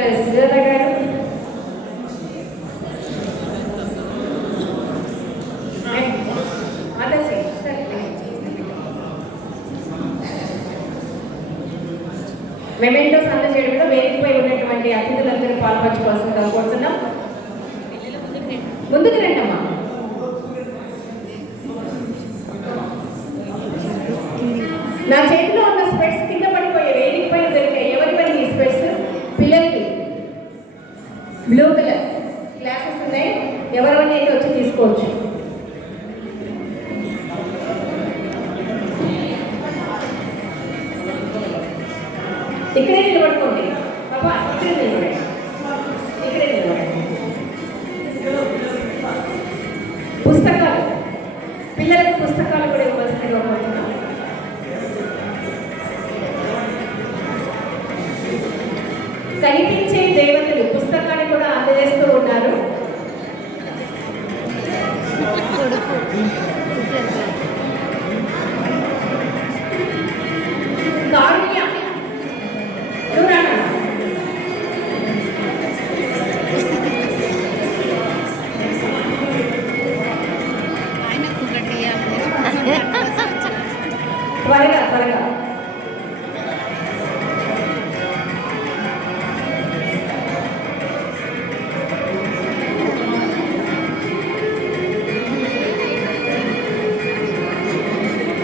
Doctor Sujatha గారు, mementos అందజేయడంలో వేదికపై ఉన్నటువంటి అతిథులందరూ పాల్పంచుకోవాల్సిందిగా కోరుతున్నాం. ముందుకు రండమ్మా. నా చేతిలో ఉన్న స్పెట్స్ కింద పడిపోయే వేదికపై దొరికే ఎవరి పని ఈ స్పెట్స్ పిల్లలకి బ్లూ కలర్ గ్లాసెస్ ఉన్నాయి, ఎవరివన్నీ అయితే వచ్చి తీసుకోవచ్చు. ఇక్కడే నిలబడుకోండి బాబా, ఇక్కడే నిలబడండి, ఇక్కడే నిలబడండి. పుస్తకాలు, పిల్లలకు పుస్తకాలు కూడా ఇవ్వాల్సిందిగా కోరుతున్నాం. కనిపించే దేవతలు పుస్తకాన్ని కూడా అందజేస్తూ ఉన్నారు. కారుణ్య త్వరగా త్వరగా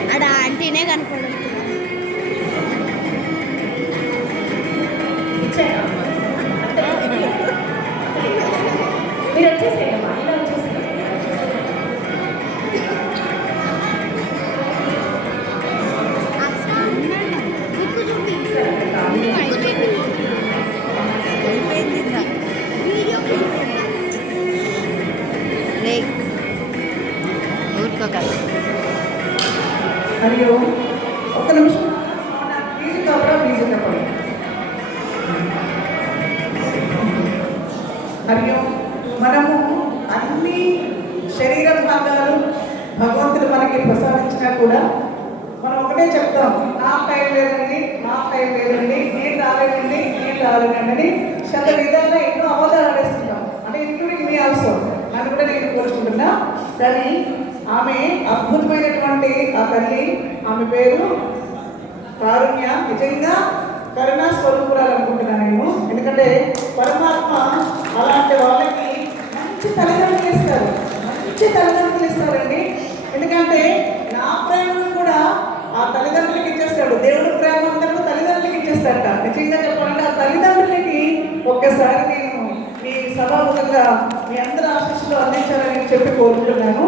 అక్కడ ఆంటీనే కనపడదు. మీరు వచ్చేసేయమ్మా, ఇలా వచ్చేసేయండి. మరియు ఒక్క నిమిషం ప్లీజ్ కాబట్టి ప్లీజ్ చెప్పండి. మరియు మనము అన్ని శరీర భాగాలు భగవంతుడు మనకి ప్రసాదించినా కూడా మనం ఒకటే చెప్తాం, నా టైం లేదండి, నా టైం లేదండి, నేను రాలేదండి, నేను రాలేదండి, శత విధాలుగా ఎన్నో అవధాలు వేస్తుంటాం. అంటే ఇంక్లూడింగ్ మీ ఆల్సో, నన్ను కూడా నేను కోరుకుంటున్నా. కానీ ఆమె అద్భుతమైనటువంటి ఆ తల్లి, ఆమె పేరు కారుణ్య. నిజంగా కరుణా స్వరూపురాలు అనుకుంటున్నాను నేను. ఎందుకంటే పరమాత్మ అలాంటి వాళ్ళకి మంచి తల్లిదండ్రులు ఇస్తారు, మంచి తల్లిదండ్రులు ఇస్తారండి. ఎందుకంటే నా ప్రేమను కూడా ఆ తల్లిదండ్రులకి ఇచ్చేస్తాడు. దేవుడు ప్రేమ అంతా తల్లిదండ్రులకి ఇచ్చేస్తాడట. నిజంగా చెప్పాలంటే ఆ తల్లిదండ్రులకి ఒక్కసారి నేను మీ సభాముఖంగా మీ అందరి ఆశీస్సులు అందించాలని చెప్పి కోరుకుంటున్నాను.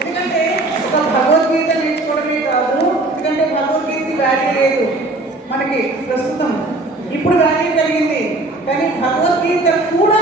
ఎందుకంటే ఒక భగవద్గీత నేర్చుకోవడమే కాదు, ఎందుకంటే భగవద్గీత వాల్యూ లేదు మనకి ప్రస్తుతం, ఇప్పుడు వాల్యూ కలిగింది. కానీ భగవద్గీత కూడా